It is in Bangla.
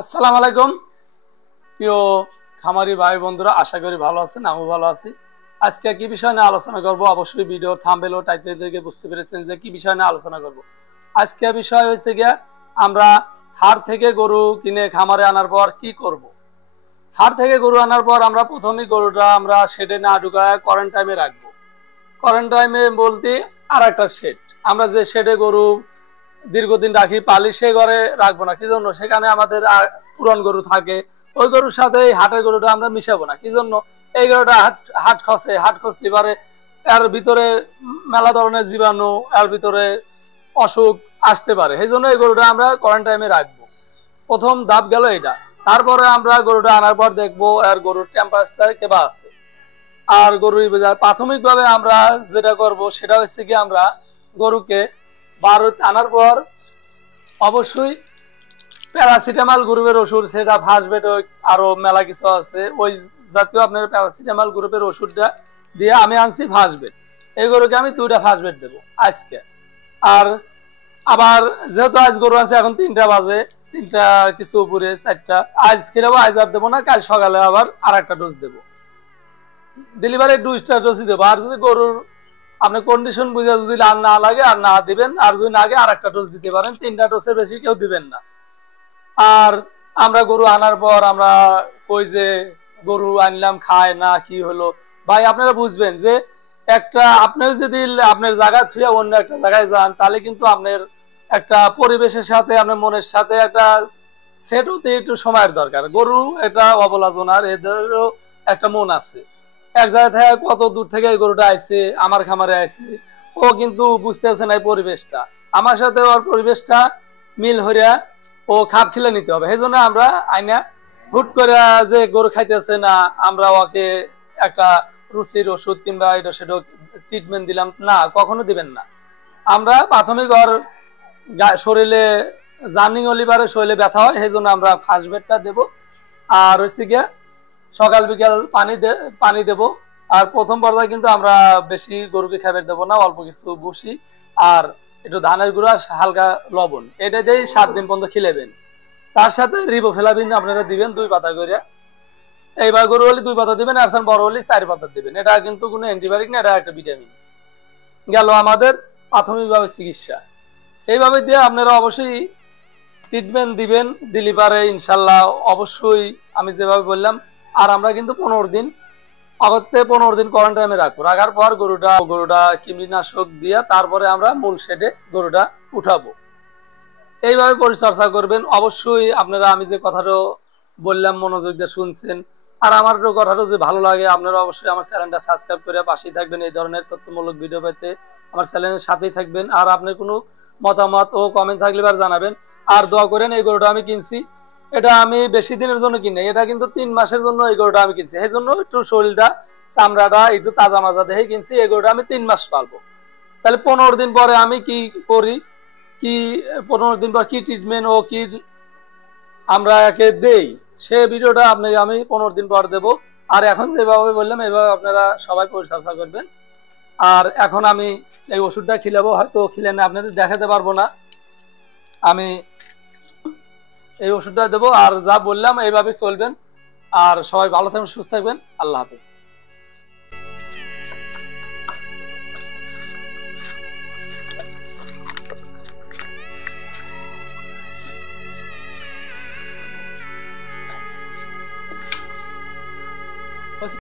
আসসালামু আলাইকুম প্রিয় খামারি ভাই বন্ধুরা, আশা করি ভালো আছেন। আমিও ভালো আছি। আজকে কি বিষয় নিয়ে আলোচনা করব, অবশ্যই ভিডিও থাম্বনেল ও টাইটেল থেকে বুঝতে পেরেছেন যে কি বিষয় নিয়ে আলোচনা করব। আজকে বিষয় হচ্ছে গিয়া আমরা হাট থেকে গরু কিনে খামারে আনার পর কি করব। হাট থেকে গরু আনার পর আমরা প্রথমেই গরুটা আমরা শেডে না ঢুকায় কোয়ারেন্টাইনে রাখবো। কোয়ারেন্টাইনে বলতে আর একটা শেড, আমরা যে শেডে গরু দীর্ঘদিন রাখি পালি সে ঘরে রাখবো না। কি জন্য? সেখানে আমাদের পুরান গরু থাকে, ওই গরুর সাথে এই হাটের গরুটা আমরা মিশাবো না। কি জন্য? এই গরুটা হাট খসে, হাট খসতে পারে, এর ভিতরে মেলা ধরনের জীবাণু, এর ভিতরে অসুখ আসতে পারে। সেই জন্য এই গরুটা আমরা কোয়ারেন্টাইনে রাখবো। প্রথম ধাপ গেল এটা। তারপরে আমরা গরুটা আনার পর দেখবো এর গরুর টেম্পারেচার কেবা আছে। আর গরু প্রাথমিকভাবে আমরা যেটা করব সেটা হচ্ছে কি, আমরা গরুকে আনার পর অবশ্যই প্যারাসিটামল গ্রুপের ওষুধ, সেটা ফার্স্ট আরো মেলা কিছু আছে, ওই জাতীয় আপনার প্যারাসিটামল গ্রুপের ওষুধটা দিয়ে আমি আনছি ফার্স্ট। এই গরুকে আমি 2টা ফার্স্ট দেবো আজকে। আর আবার যেহেতু আজ গরু আছে, এখন 3টা বাজে, 3টা কিছু উপরে 4টা, আজ খেলাবো, আজ আর দেবো না, কাল সকালে আবার আর একটা ডোজ দেবো। ডেলিভারি 2টা ডোজই দেবো। আর যদি গরুর আপনি কন্ডিশন বুঝে যদি আর না লাগে আর না দিবেন, আর যদি না আগে আর একটা ডোজ দিতে পারেন। 3টা ডোজের বেশি কেউ দিবেন না। আর আমরা গরু আনার পর আমরা কই যে গরু আনলাম খায় না, কি হলো ভাই, আপনারা বুঝবেন যে একটা আপনি যদি আপনার জায়গা থুয়ে অন্য একটা জায়গায় যান, তাহলে কিন্তু আপনার একটা পরিবেশের সাথে আপনার মনের সাথে একটা সেট হতে একটু সময়ের দরকার। গরু এটা অবলাজনার, এদেরও একটা মন আছে। এক জায়গা থেকে কত দূর থেকে এই গরুটা আইছে, আমার খামারে আইছে, ও কিন্তু বুঝতেছে না এই পরিবেশটা। আমার সাথে ওর পরিবেশটা মিল হইয়া ও খাপ খেলে নিতে হবে। সেই জন্য আমরা আইনা হুট করে যে গরু খাইতেছে না, আমরা ওকে একটা রুচির ওষুধ কিংবা এটা সেটা ট্রিটমেন্ট দিলাম না, কখনো দিবেন না। আমরা প্রাথমিক ওর শরীরে জার্নিং অলিভারের শরীরে ব্যথা হয়, সেই জন্য আমরা ফার্স্ট বেডটা দেবো। আর হচ্ছে গিয়া সকাল বিকাল পানি দেব। আর প্রথম পর্যায়ে কিন্তু আমরা বেশি গরুকে খাবার দেবো না, অল্প কিছু বসি আর একটু ধানের গুঁড়া, হালকা লবণ, এটা দিয়ে 7 দিন পর্যন্ত খিলেবেন। তার সাথে রিবোফ্লাভিন আপনারা দিবেন 2 পাতা করে। এইবার গরু হলে 2 পাতা দিবেন, আর বড় হলে 4 পাতা দিবেন। এটা কিন্তু কোনো অ্যান্টিবায়োটিক না, এটা একটা ভিটামিন। গেল আমাদের প্রাথমিকভাবে চিকিৎসা। এইভাবে দিয়ে আপনারা অবশ্যই ট্রিটমেন্ট দিবেন, দিলি পারে ইনশাল্লাহ অবশ্যই আমি যেভাবে বললাম। আর আমরা কিন্তু 15 দিন আগতে 15 দিন কোয়ারেন্টাইনে রাখবো। রাখার পর গরুটা কৃমিনাশক দিয়ে তারপরে আমরা মূল শেডে গরুটা উঠাবো। এইভাবে পরিচর্যা করবেন। অবশ্যই আপনারা আমি যে কথাটা বললাম মনোযোগ দিয়ে শুনছেন। আর আমার কথাটা যদি ভালো লাগে, আপনারা অবশ্যই আমার চ্যানেলটা সাবস্ক্রাইব করে পাশেই থাকবেন। এই ধরনের তথ্যমূলক ভিডিও পেতে আমার চ্যানেলের সাথেই থাকবেন। আর আপনার কোনো মতামত ও কমেন্ট থাকলে এবার জানাবেন। আর দোয়া করেন, এই গরুটা আমি কিনছি, এটা আমি বেশি দিনের জন্য কিনি, এটা কিন্তু 3 মাসের জন্য এই গরুটা আমি কিনছি। সেই জন্য একটু শরীরটা চামড়াটা একটু তাজা মাজা দেখে কিনছি। এই গরুটা আমি 3 মাস পালবো। তাহলে 15 দিন পরে আমি কি করি, কি 15 দিন পর কি ট্রিটমেন্ট ও কি আমরা একে দেই, সে ভিডিওটা আপনাকে আমি 15 দিন পর দেব। আর এখন যেভাবে বললাম এইভাবে আপনারা সবাই পরিচর্যা করবেন। আর এখন আমি এই ওষুধটা খিলাবো, হয়তো খিলে আপনাদের দেখাতে পারবো না, আমি এই ওষুধটা দেবো। আর যা বললাম এইভাবে চলবেন। আর সবাই ভালো থাকবেন, সুস্থ থাকবেন। আল্লাহ হাফেজ।